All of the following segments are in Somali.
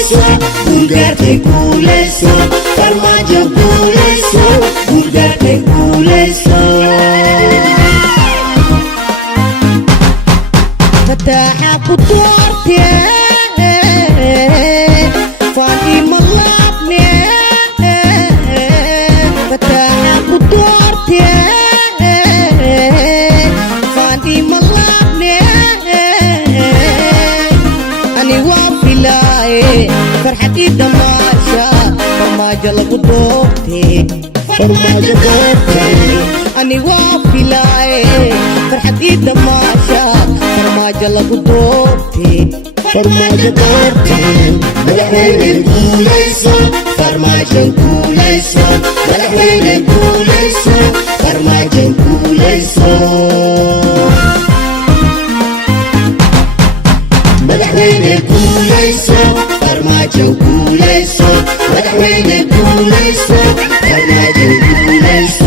guuleyso guulgaartay guuleyso farmaajo guuleyso guulgaartay guuleyso fataaxa ku doortee faantima laabne fataaxa ku doortee faantima laabne ani waa filaaye farxadii damaasha farmaajo lagu doortee farmaajo doortee ani waa filaaye farxadii damaasha farmaajo lagu doortee farmaajo doortee madaxweyne guuleyso farmaajo guuleyso madaxweyne guuleyso farmaajo guuleyso madaxweyne guuleyso farmaajo guuleyso madaxweyne guuleyso farmaajo guuleyso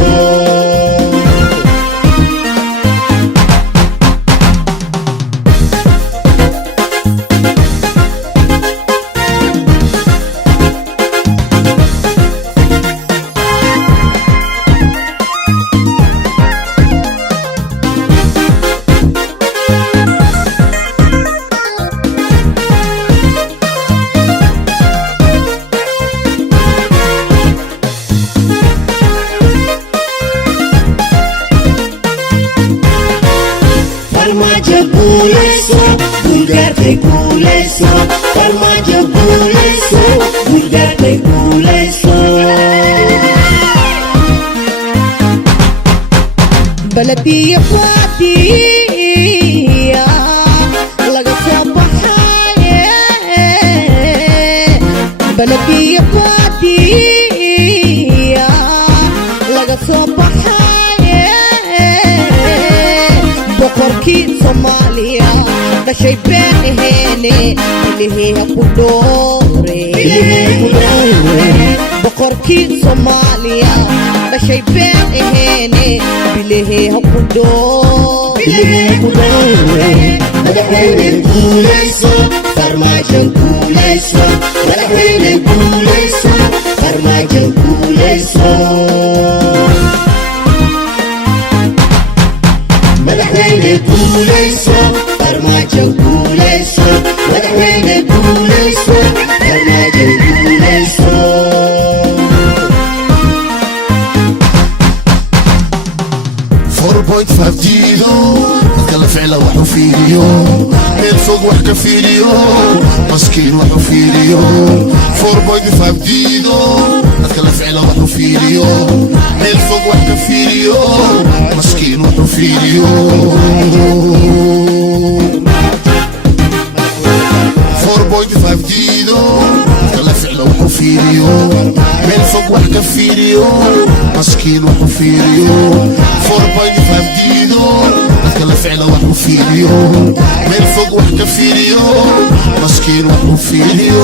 farmaajo guuleyso guulgaartay guuleyso farmaajo guuleyso guulgaartay guuleyso baladiya faadiya laga soo baxaye baladiya faadiya laga soo baxaye boqorkii Soomaaliya dhashay beeheene ilaahay ku doore boqorkii Soomaaliya dhashay beeheene ilaahay ku doore madaxweyne guuleyso farmaajo guuleyso madaxweyne guuleyso farmaajo guuleyso madaxweyne guuleyso farmaajo guuleyso madaxweyne guuleyso farmaajo guuleyso 4.5 جيلو كلا فعلا وحو فيديو الفوق وحكا فيديو مسكين وحو فيديو 4.5 جيلو كلا فعلا وحو فيديو الفوق وحكا فيديو مسكين وحو فيديو 4.5 جيلو كلا فعلا وحو فيديو الفوق وحكا فيديو مسكين وحو فيديو 4.5 جيلو كلا فعلا وحو فيديو الفوق وحكا فيديو مسكين وحو فيديو